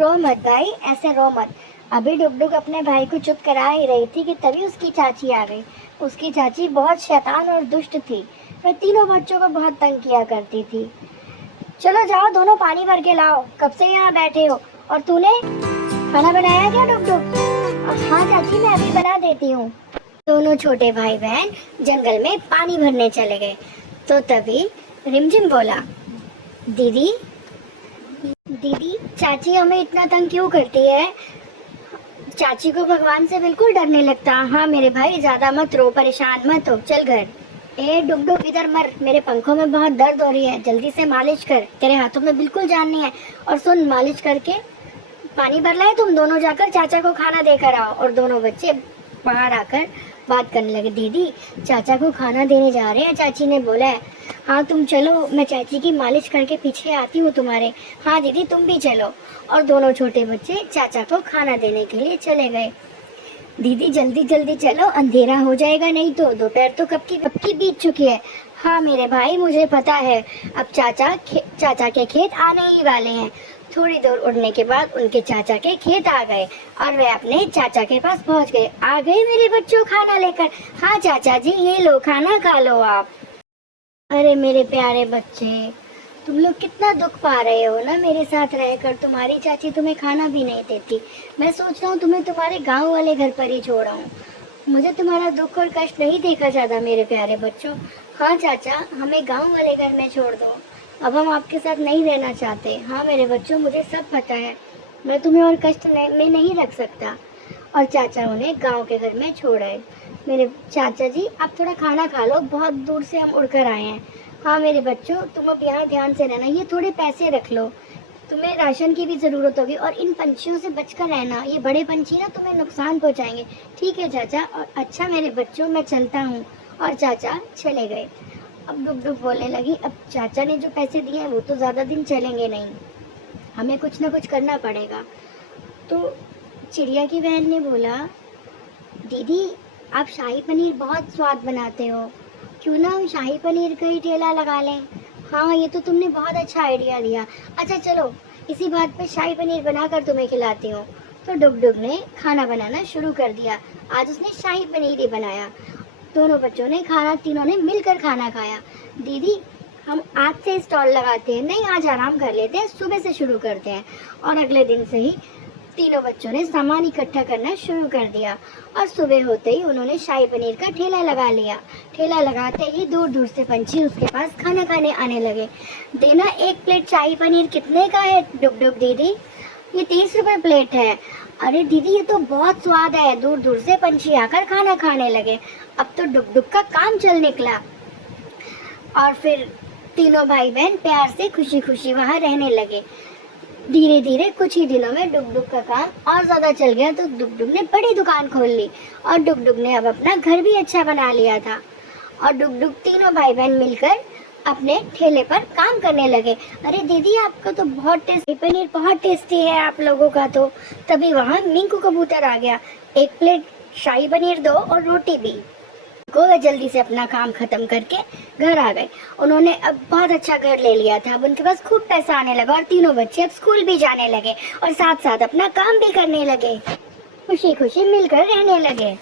रो मत भाई, ऐसे रो मत। अभी डुगडुग अपने भाई को चुप करा ही रही थी कि तभी उसकी चाची आ गई। उसकी चाची बहुत शैतान और दुष्ट थी। वह तीनों बच्चों को बहुत तंग किया करती थी। चलो जाओ, दोनों पानी भर के लाओ, कब से यहाँ बैठे हो। और तूने खाना बनाया क्या डुगडुग? हाँ चाची, मैं अभी बना देती हूँ। दोनों छोटे भाई बहन जंगल में पानी भरने चले गए। तो तभी रिमझिम बोला, दीदी दीदी, चाची हमें इतना तंग क्यों करती है? चाची को भगवान से बिल्कुल डर नहीं लगता। हाँ मेरे भाई, ज्यादा मत रो, परेशान मत हो, चल घर। ए डुगडुग, इधर मर, मेरे पंखों में बहुत दर्द हो रही है, जल्दी से मालिश कर, तेरे हाथों में बिल्कुल जान नहीं है। और सुन, मालिश करके पानी भर लाए, तुम दोनों जाकर चाचा को खाना देकर आओ। और दोनों बच्चे बाहर आकर बात करने लगे, दीदी चाचा को खाना देने जा रहे हैं, चाची ने बोला है। हाँ तुम चलो, मैं चाची की मालिश करके पीछे आती हूँ तुम्हारे। हाँ दीदी तुम भी चलो। और दोनों छोटे बच्चे चाचा को खाना देने के लिए चले गए। दीदी जल्दी जल्दी चलो, अंधेरा हो जाएगा नहीं तो, दोपहर तो कब की बीत चुकी है। हाँ मेरे भाई, मुझे पता है। अब चाचा के खेत आने ही वाले हैं। थोड़ी दूर उड़ने के बाद उनके चाचा के खेत आ गए और वे अपने चाचा के पास पहुंच गए। आ गए मेरे बच्चों खाना लेकर? हाँ चाचा जी, ये लो खाना, खा लो आप। अरे मेरे प्यारे बच्चे, तुम लोग कितना दुख पा रहे हो ना मेरे साथ रहकर। तुम्हारी चाची तुम्हें खाना भी नहीं देती। मैं सोच रहा हूँ तुम्हें तुम्हारे गांव वाले घर पर ही छोड़ आऊँ। मुझे तुम्हारा दुख और कष्ट नहीं देखा जाता मेरे प्यारे बच्चों। हाँ चाचा, हमें गांव वाले घर में छोड़ दो, अब हम आपके साथ नहीं रहना चाहते। हाँ मेरे बच्चों, मुझे सब पता है, मैं तुम्हें और कष्ट में नहीं रख सकता। और चाचा उन्हें गांव के घर में छोड़ आए। मेरे चाचा जी, आप थोड़ा खाना खा लो, बहुत दूर से हम उड़कर आए हैं। हाँ मेरे बच्चों, तुम अब यहाँ ध्यान से रहना, ये थोड़े पैसे रख लो, तुम्हें राशन की भी ज़रूरत होगी। और इन पंछियों से बचकर रहना, ये बड़े पंछी ना तुम्हें नुकसान पहुँचाएंगे। ठीक है चाचा। और अच्छा मेरे बच्चों, मैं चलता हूँ। और चाचा चले गए। अब डुगडुग बोलने लगी, अब चाचा ने जो पैसे दिए हैं वो तो ज़्यादा दिन चलेंगे नहीं, हमें कुछ ना कुछ करना पड़ेगा। तो चिड़िया की बहन ने बोला, दीदी आप शाही पनीर बहुत स्वाद बनाते हो, क्यों ना हम शाही पनीर का ही ठेला लगा लें। हाँ ये तो तुमने बहुत अच्छा आइडिया दिया। अच्छा चलो, इसी बात पे शाही पनीर बनाकर तुम्हें खिलाती हूँ। तो डुगडुग ने खाना बनाना शुरू कर दिया। आज उसने शाही पनीर ही बनाया। दोनों बच्चों ने खाना, तीनों ने मिलकर खाना खाया। दीदी हम आज से स्टॉल लगाते हैं। नहीं, आज आराम कर लेते हैं, सुबह से शुरू करते हैं। और अगले दिन से ही तीनों बच्चों ने सामान इकट्ठा करना शुरू कर दिया। और सुबह होते ही उन्होंने शाही पनीर का ठेला लगा लिया। ठेला लगाते ही दूर दूर से पंछी उसके पास खाना खाने आने लगे। देना, एक प्लेट शाही पनीर कितने का है डुगडुग दीदी? ये 30 रुपए प्लेट है। अरे दीदी ये तो बहुत स्वाद है। दूर दूर से पंछी आकर खाना खाने लगे। अब तो डुगडुग का काम चल निकला। और फिर तीनों भाई बहन प्यार से खुशी खुशी वहाँ रहने लगे। धीरे धीरे कुछ ही दिनों में डुगडुग का काम और ज्यादा चल गया, तो डुगडुग ने बड़ी दुकान खोल ली। और डुगडुग ने अब अपना घर भी अच्छा बना लिया था। और डुगडुग तीनों भाई बहन मिलकर अपने ठेले पर काम करने लगे। अरे दीदी आपका तो बहुत टेस्टी पनीर, बहुत टेस्टी है आप लोगों का तो। तभी वहाँ मिंकू कबूतर आ गया। एक प्लेट शाही पनीर दो और रोटी भी। वह जल्दी से अपना काम खत्म करके घर आ गए। उन्होंने अब बहुत अच्छा घर ले लिया था। अब उनके पास खूब पैसा आने लगा और तीनों बच्चे अब स्कूल भी जाने लगे और साथ साथ अपना काम भी करने लगे, खुशी खुशी मिलकर रहने लगे।